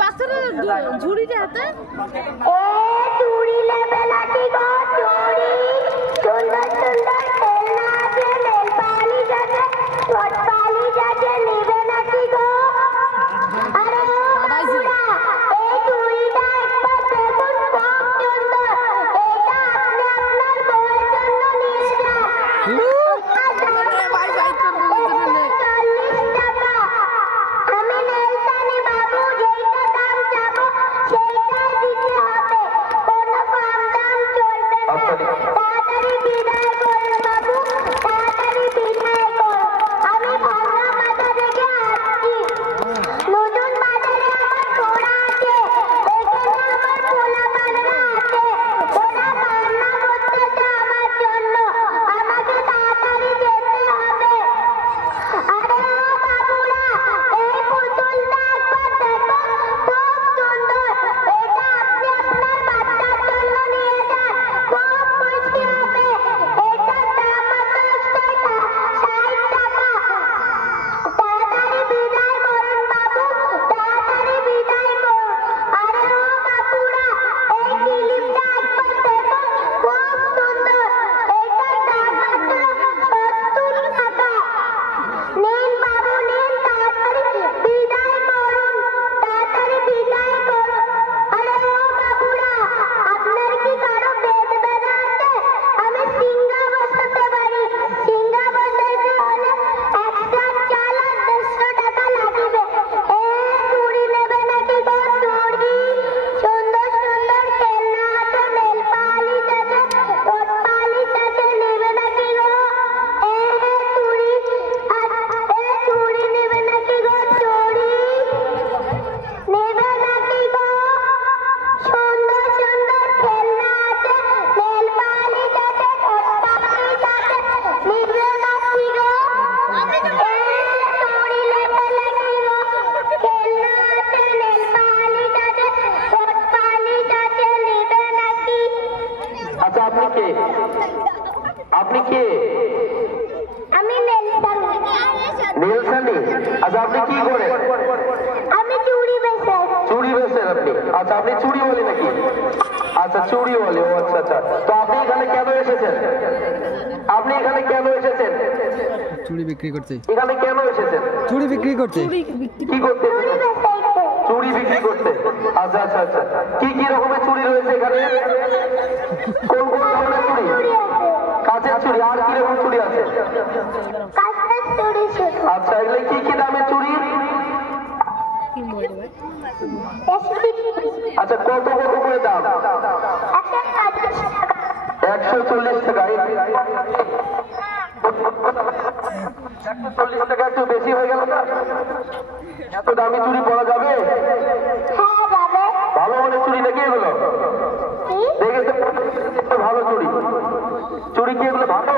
বাচ্চারা ঝুড়িতে হাতে চুড়ি নেবে নাকি গো চুড়ি সুন্দর সুন্দর খেলনা আছে নেল পালিশ আছে ঠোঁট পালিশ আছে নেবে নাকি গো আরে এই চুড়িটা একবার দেখুন খুব সুন্দর এটা আপনি আপনার বউয়ের জন্য নিয়ে যান আপনি কে? আমি নেলসানি। নেলসানি? আচ্ছা আপনি কি করেন? আমি চুড়ি বেচি। চুড়ি বেচেন আপনি? আচ্ছা আপনি চুড়ি বলে নাকি? আচ্ছা চুড়ি বলে, ও আচ্ছা আচ্ছা। তো আপনি এখানে কেন এসেছেন? আপনি এখানে কেন এসেছেন? চুড়ি বিক্রি করতে। এখানে কেন এসেছেন? চুড়ি বিক্রি করতে। কি করতে? চুড়ি বিক্রি করতে। আচ্ছা আচ্ছা আচ্ছা। কি কি রকমের চুড়ি রয়েছে এখানে? কোন কোন ধরনের চুড়ি? কাঁচের চুড়ি, আর কি রকম চুড়ি আছে? আচ্ছা এগুলো কি কি দামের চুড়ি? আচ্ছা কত কত করে দাম? 140 টাকা। 140 টাকা একটু বেশি হয়ে গেল না? এত দামি চুড়ি পরা যাবে? ভালো মানের চুড়ি নাকি এগুলো? দেখেছে ভালো চুড়ি। চুড়ি কি এগুলো ভালো?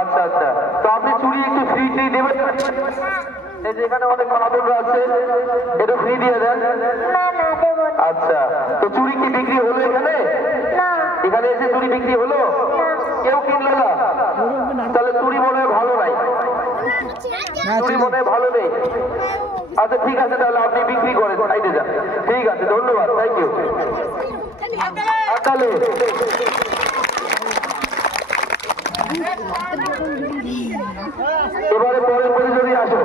আচ্ছা আচ্ছা। তো আপনি চুড়ি একটু ফ্রি ট্রি দেবেন? এই যে এখানে অনেক মাদুরা আছে, একটু ফ্রি দিয়ে দেন। আচ্ছা তো চুড়ি কি বিক্রি হলো এখানে? এখানে এসে চুড়ি বিক্রি হলো? কেউ কিনলো না? তাহলে চুড়ি মনে হয় ভালো নাই, চুড়ি মনে হয় ভালো নেই। আচ্ছা ঠিক আছে, তাহলে আপনি বিক্রি করেন, সাইডে যান। ঠিক আছে, ধন্যবাদ, থ্যাংক ইউ। তাহলে এবারে পরের প্রতিযোগী আসো।